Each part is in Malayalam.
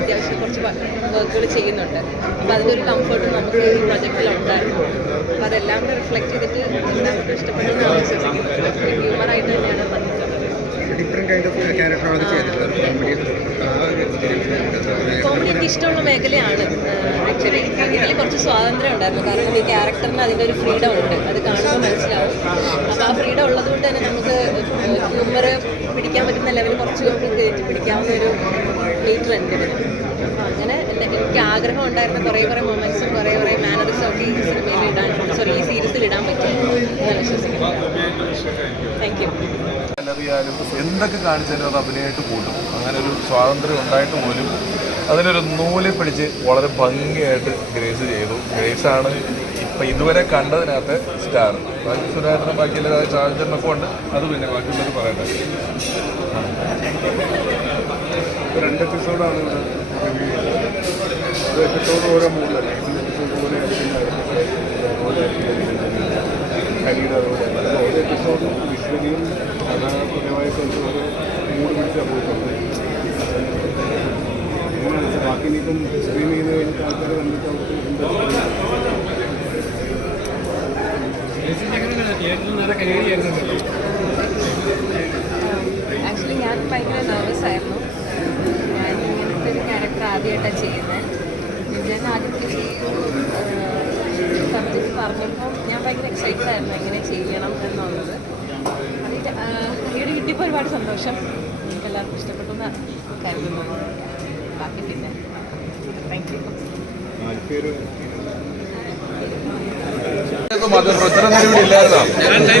അത്യാവശ്യം കുറച്ച് വർക്കുകൾ ചെയ്യുന്നുണ്ട്. അപ്പോൾ അതിന്റെ ഒരു കംഫർട്ട് നമുക്ക് ഈ പ്രൊജക്റ്റിലുണ്ടായിരുന്നു അപ്പോൾ അതെല്ലാം കൂടെ റിഫ്ലക്ട് ചെയ്തിട്ട് എല്ലാവർക്കും ഇഷ്ടപ്പെട്ടെന്നാണ് വിശ്വസിക്കുന്നത് ഹ്യൂമറായിട്ട് തന്നെയാണ് വന്നിട്ടുള്ളത്. കോമഡി എനിക്ക് ഇഷ്ടമുള്ള മേഖലയാണ്. ആക്ച്വലി ഇതിൽ കുറച്ച് സ്വാതന്ത്ര്യം ഉണ്ടായിരുന്നു. കാരണം ഈ ക്യാരക്ടറിന് അതിന്റെ ഒരു ഫ്രീഡം ഉണ്ട്. അത് കാണുമ്പോൾ മനസ്സിലാവും. അപ്പോൾ ആ ഫ്രീഡം ഉള്ളതുകൊണ്ട് തന്നെ നമുക്ക് പിടിക്കാൻ പറ്റുന്ന ലെവൽ കുറച്ച് നമുക്ക് കയറ്റി പിടിക്കാവുന്ന ഒരു മീറ്റർ ഉണ്ട് അപ്പോൾ അങ്ങനെ എനിക്ക് ആഗ്രഹം ഉണ്ടായിരുന്ന കുറേ കുറേ മൊമെന്റ്സും കുറേ കുറേ മാനറിസും ഒക്കെ ഈ സിനിമയിൽ ഇടാൻ സോറി ഈ സീരീസിൽ ഇടാൻ പറ്റും ഞാൻ വിശ്വസിക്കുന്നു താങ്ക് യു എന്തൊക്കെ കാണിച്ചാലും അത് അഭിനയമായിട്ട് കൂട്ടും. അങ്ങനെ ഒരു സ്വാതന്ത്ര്യം ഉണ്ടായിട്ട് പോലും അതിനൊരു നൂൽ പിടിച്ച് വളരെ ഭംഗിയായിട്ട് ഗ്രേസ് ചെയ്തു. ഗ്രേസാണ് ഇപ്പം ഇതുവരെ കണ്ടതിനകത്ത് സ്റ്റാർ. ബാക്കി സുരാജനും ബാക്കിയുള്ള ചാർജറിനൊക്കെ ഉണ്ട്. അത് പിന്നെ ബാക്കിയുള്ളവർ പറയട്ടെ. രണ്ട് എപ്പിസോഡാണ് എപ്പിസോഡ് ഓരോ മൂന്നല്ലേ എപ്പിസോഡ് പോലെ ഓരോ എപ്പിസോഡും മൂഡ് പിടിച്ചാണ് പോയിട്ടുണ്ട് ബാക്കി നീക്കം സ്ട്രീം ചെയ്ത് കഴിഞ്ഞിട്ട് ആൾക്കാർ കണ്ടിട്ട് അവർക്ക് എന്താ ആക്ച്വലി ഞാൻ ഭയങ്കര നെർവസ് ആയിരുന്നു. ഞാൻ ഇങ്ങനത്തെ ഒരു ക്യാരക്ടർ ആദ്യമായിട്ടാണ് ചെയ്യുന്നത് ഞാൻ ആദ്യത്തെ സബ്ജക്റ്റ് പറഞ്ഞപ്പോൾ ഞാൻ ഭയങ്കര എക്സൈറ്റഡ് ആയിരുന്നു എങ്ങനെ ചെയ്യണം എന്നുള്ളത്. അതിന്റെ കിട്ടിയപ്പോൾ ഒരുപാട് സന്തോഷം. നിങ്ങൾക്ക് എല്ലാവർക്കും ഇഷ്ടപ്പെട്ടെന്ന് കരുതുന്നു. ബാക്കി പിന്നെ താങ്ക് യു ആൾക്കാർ മാത്രം പ്രശ്നം ഇവിടെ ഇല്ലായിരുന്നോ?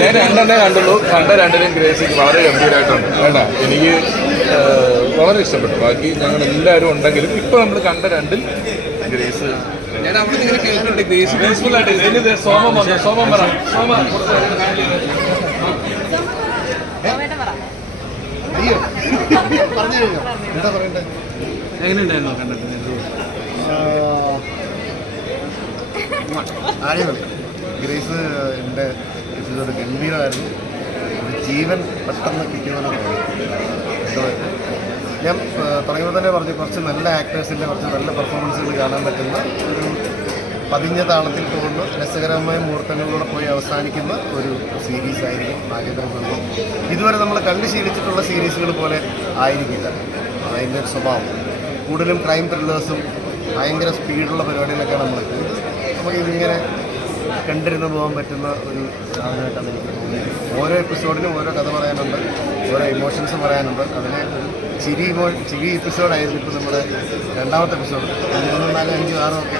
ഞാൻ രണ്ടെണ്ണേ കണ്ടുള്ളൂ. കണ്ട രണ്ടിനും ഗ്രേസിക്ക് വളരെ ഗംഭീരമായിട്ടുണ്ട് വേണ്ട എനിക്ക് വളരെ ഇഷ്ടപ്പെട്ടു. ബാക്കി ഞങ്ങൾ എല്ലാവരും ഉണ്ടെങ്കിലും ഇപ്പൊ നമ്മൾ കണ്ട രണ്ടിൽ ഗ്രേസ്. ഞാൻ അവിടെ ഇങ്ങനെ കേൾക്കുന്നുണ്ട് ഗ്രേസ് ഗ്രേസ്ഫുൾ ആയിട്ട് സോമം വന്നു? സോമം പറ. സോമ. എങ്ങനെയുണ്ടായിരുന്നു? കണ്ടിട്ട്? ആദ്യം ഗ്രേസ് എന്റെ ഒരു ഗംഭീരമായിരുന്നു. ഒരു ജീവൻ പെട്ടെന്ന് കിട്ടിയതെന്ന് തോന്നി. എന്തോ ഞാൻ തുടങ്ങിയപ്പോൾ തന്നെ പറഞ്ഞു കുറച്ച് നല്ല ആക്ടേഴ്സിന്റെ കുറച്ച് നല്ല പെർഫോമൻസുകൾ കാണാൻ പറ്റുന്ന ഒരു പതിഞ്ഞ താളത്തിൽ പോകുന്ന രസകരമായ മുഹൂർത്തങ്ങളിലൂടെ പോയി അവസാനിക്കുന്ന ഒരു സീരീസ് ആയിരിക്കും നാഗേന്ദ്ര കുടുംബം ഇതുവരെ നമ്മൾ കണ്ടു ശീലിച്ചിട്ടുള്ള സീരീസുകൾ പോലെ ആയിരിക്കില്ല. അതിന്റെ ഒരു സ്വഭാവം. കൂടുതലും ക്രൈം ത്രില്ലേഴ്സും ഭയങ്കര സ്പീഡുള്ള പരിപാടികളൊക്കെയാണ് നമ്മൾ അപ്പോൾ ഇതിങ്ങനെ കണ്ടിരുന്ന് പോകാൻ പറ്റുന്ന ഒരു സാധനമായിട്ടാണ് എനിക്ക് തോന്നിയത്. ഓരോ എപ്പിസോഡിനും ഓരോ കഥ പറയാനുണ്ട് ഓരോ ഇമോഷൻസ് പറയാനുണ്ട്. അതിനെ ഒരു ചിരി ഇമോ ചിരി എപ്പിസോഡായിരുന്നു ഇപ്പോൾ നമ്മുടെ രണ്ടാമത്തെ എപ്പിസോഡ് മൂന്നും നാലും അഞ്ചും ആറും ഒക്കെ.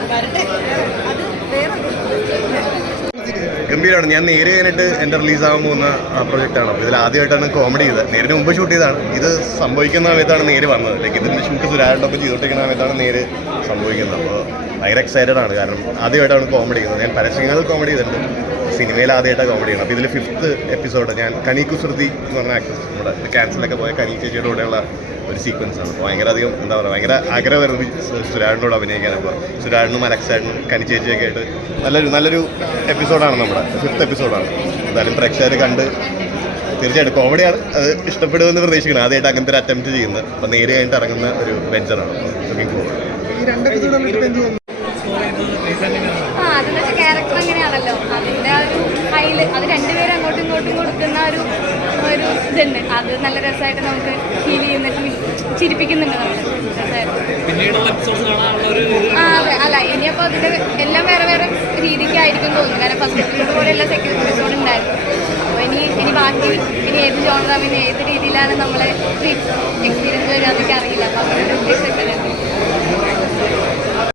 ഗംഭീരമാണ് ഞാൻ നേരെ കഴിഞ്ഞിട്ട് എന്റെ റിലീസാകാൻ പോകുന്ന പ്രൊജക്റ്റാണ്. അപ്പോൾ ഇതിൽ ആദ്യമായിട്ടാണ് കോമഡി ചെയ്തത്. നേരിന് മുമ്പ് ഷൂട്ട് ചെയ്താണ് ഇത് സംഭവിക്കുന്ന സമയത്താണ് നേര് വന്നത്. ലൈക്ക് ഇതിന്റെ ഷൂട്ട് സുരാജോടൊപ്പം ചെയ്തോട്ടിരിക്കുന്ന സമയത്താണ് നേര് സംഭവിക്കുന്നത്. അപ്പോൾ ഭയങ്കര എക്സൈറ്റഡ് ആണ്. കാരണം ആദ്യമായിട്ടാണ് കോമഡി ചെയ്യുന്നത്. ഞാൻ പരസ്യങ്ങളിൽ കോമഡി ചെയ്തിട്ടുണ്ട്. സിനിമയിൽ കോമഡിയാണ് അപ്പോൾ ഇതിൽ ഫിഫ്ത്ത് എപ്പിസോഡ് ഞാൻ കനി കുസൃതി എന്ന് പറഞ്ഞ ആക്ട്രസ് നമ്മുടെ ക്യാൻസലൊക്കെ പോയ കനി ചേച്ചിയുടെ കൂടെയുള്ള ഒരു സീക്വൻസ് ആണ്. അപ്പോൾ ഭയങ്കര അധികം എന്താ പറയുക ഭയങ്കര ആഗ്രഹമായിരുന്നു സുരാടിനോട് അഭിനയിക്കാൻ. അപ്പോൾ സുരാടിനും അലക്സാഡിനും കനി ചേച്ചിയൊക്കെ ആയിട്ട് നല്ലൊരു നല്ലൊരു എപ്പിസോഡാണ് നമ്മുടെ ഫിഫ്ത്ത് എപ്പിസോഡാണ് എന്തായാലും പ്രേക്ഷകർ കണ്ട് തീർച്ചയായിട്ടും കോമഡിയാണ് അത് ഇഷ്ടപ്പെടുമെന്ന് പ്രതീക്ഷിക്കണം ആദ്യമായിട്ട് അങ്ങനത്തെ ഒരു അറ്റംപ്റ്റ് ചെയ്യുന്നത്. അപ്പോൾ നേരെ കഴിഞ്ഞിട്ട് ഇറങ്ങുന്ന ഒരു വെഞ്ചറാണ് ലുക്കിംഗ് ഫോർവേഡ് ആ അതെന്ന് വെച്ചാൽ ക്യാരക്ടർ അങ്ങനെയാണല്ലോ അതിന്റെ ആ ഒരു ഹൈൽ അത് രണ്ടുപേരും അങ്ങോട്ടും ഇങ്ങോട്ടും കൊടുക്കുന്ന ഒരു ഒരു ഇതുണ്ട്. അത് നല്ല രസമായിട്ട് നമുക്ക് ഫീൽ ചെയ്യുന്നിട്ട് ചിരിപ്പിക്കുന്നുണ്ട് നമ്മൾ രസമായിരുന്നു ആ അതെ. അല്ല ഇനിയപ്പോൾ അതിന്റെ എല്ലാം വേറെ വേറെ രീതിക്കായിരിക്കും തോന്നുന്നു. കാരണം ഫസ്റ്റ് എപ്പിസോഡ് പോലെയുള്ള സെക്കൻഡ് എപ്പിസോഡ് ഉണ്ടായിരുന്നു. അപ്പോൾ ഇനി ഇനി ബാക്കി ഇനി ഏത് ജോണറാമിന് ഏത് രീതിയിലാണ് നമ്മളെ എക്സ്പീരിയൻസ് വരിക എന്നൊക്കെ അറിയില്ല. അപ്പോൾ അങ്ങനെ ഒരു